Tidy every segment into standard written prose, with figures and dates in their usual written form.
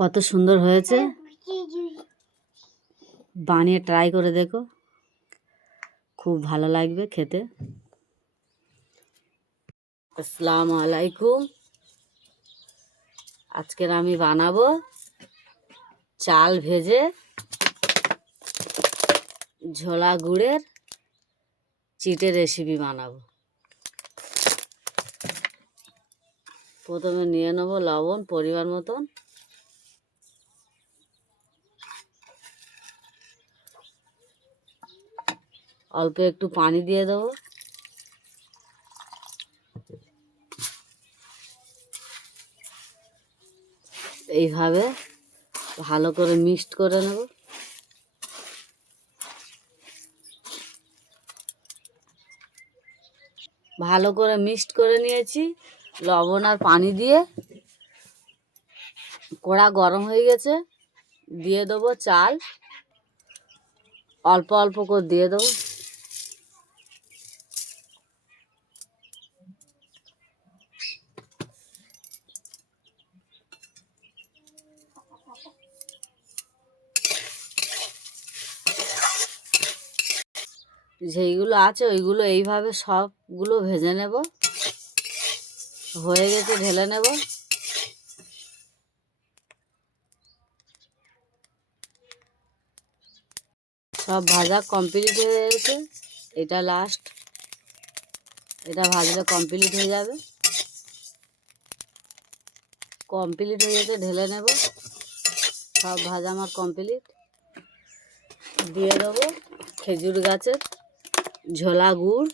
কত সুন্দর হয়েছে, বানিয়ে ট্রাই করে দেখো, খুব ভালো লাগবে খেতে। আসসালামু আলাইকুম। আজকের আমি বানাবো চাল ভেজে ঝোলা গুড়ের চিটে রেসিপি বানাবো। প্রথমে নিয়ে নেবো লবণ পরিমাণ মতন, অল্প একটু পানি দিয়ে দেবো, এইভাবে ভালো করে মিক্সড করে নেব। ভালো করে মিক্সড করে নিয়েছি লবণ আর পানি দিয়ে। কড়া গরম হয়ে গেছে, দিয়ে দেবো চাল, অল্প অল্প করে দিয়ে দেবো। যেইগুলো আছে ওইগুলো এইভাবে সবগুলো ভেজে নেব। হয়ে গেছে, ঢেলে নেব। সব ভাজা কমপ্লিট হয়ে গেছে, এটা লাস্ট, এটা ভাজলে কমপ্লিট হয়ে যাবে। কমপ্লিট হয়ে গেছে, ঢেলে নেব। সব ভাজা আমার কমপ্লিট। দিয়ে দেবো খেজুর গাছের ঝোলা গুড়,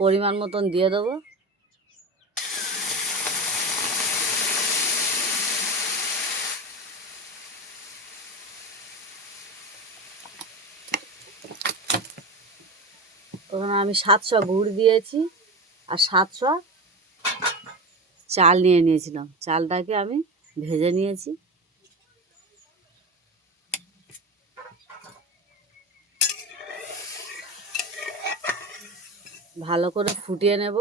পরিমাণ মতন দিয়ে দেবো। ওখানে আমি 700 গুড় দিয়েছি আর 700 চাল নিয়ে নিয়েছিলাম। চালটাকে আমি ভেজে নিয়েছি। ভালো করে ফুটিয়ে নেব।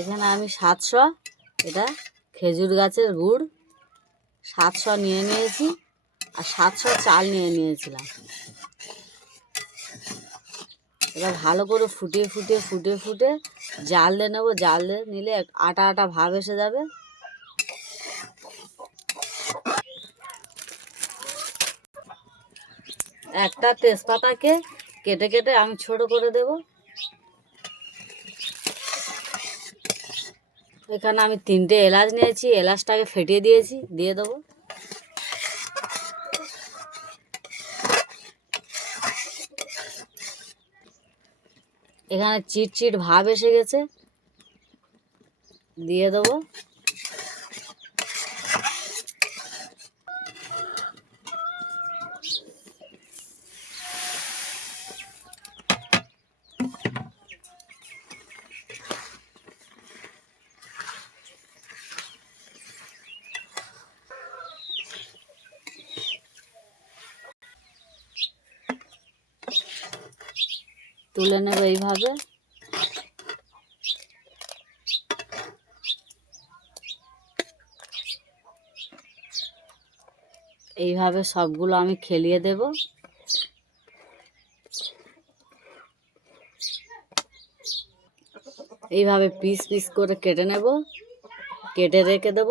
এখানে আমি 700, এটা খেজুর গাছের গুড় 700 নিয়ে নিয়েছি আর 700 চাল নিয়ে নিয়েছিলাম। এবার ভালো করে ফুটিয়ে ফুটিয়ে ফুটিয়ে ফুটিয়ে জাল দিয়ে নেবো। জাল দিয়ে নিলে আটা আটা ভাব এসে যাবে। একটা তেজপাতাকে কেটে কেটে আমি ছোট করে দেব। এখানে আমি 3টে এলাচ নিয়েছি, এলাচটাকে ফেটিয়ে দিয়েছি, দিয়ে দেবো। এখানে চিটচিট ভাব এসে গেছে, দিয়ে দেবো। তুলে নেব এইভাবে। এইভাবে সবগুলো আমি খেলিয়ে দেব। এইভাবে পিস পিস করে কেটে নেব, কেটে রেখে দেব।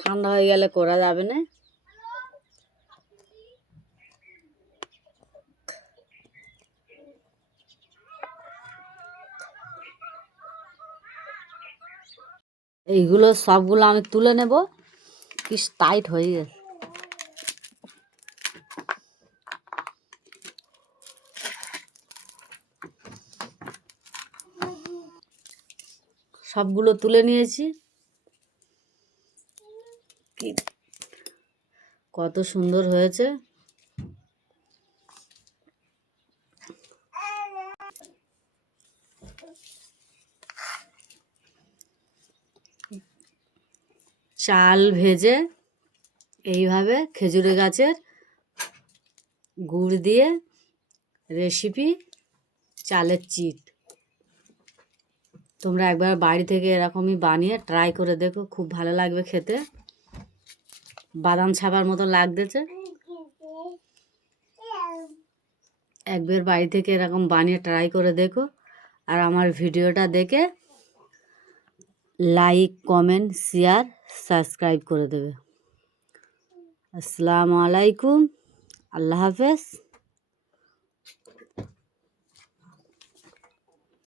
ঠান্ডা হয়ে গেলে করা যাবে না। এইগুলো সবগুলো আমি তুলে নেব। কি টাইট হয়ে গেছে। সবগুলো তুলে নিয়েছি। কি কত সুন্দর হয়েছে। চাল ভেজে এইভাবে খেজুরের গাছের গুড় দিয়ে রেসিপি চালের চিট। তোমরা একবার বাড়ি থেকে এরকমই বানিয়ে ট্রাই করে দেখো, খুব ভালো লাগবে খেতে। বাদাম ছাপার মতো লাগতেছে। একবার বাড়ি থেকে এরকম বানিয়ে ট্রাই করে দেখো, আর আমার ভিডিওটা দেখে লাইক, কমেন্ট, শেয়ার, সাবস্ক্রাইব করে দেবে। আসসালামু আলাইকুম, আল্লাহ হাফেজ।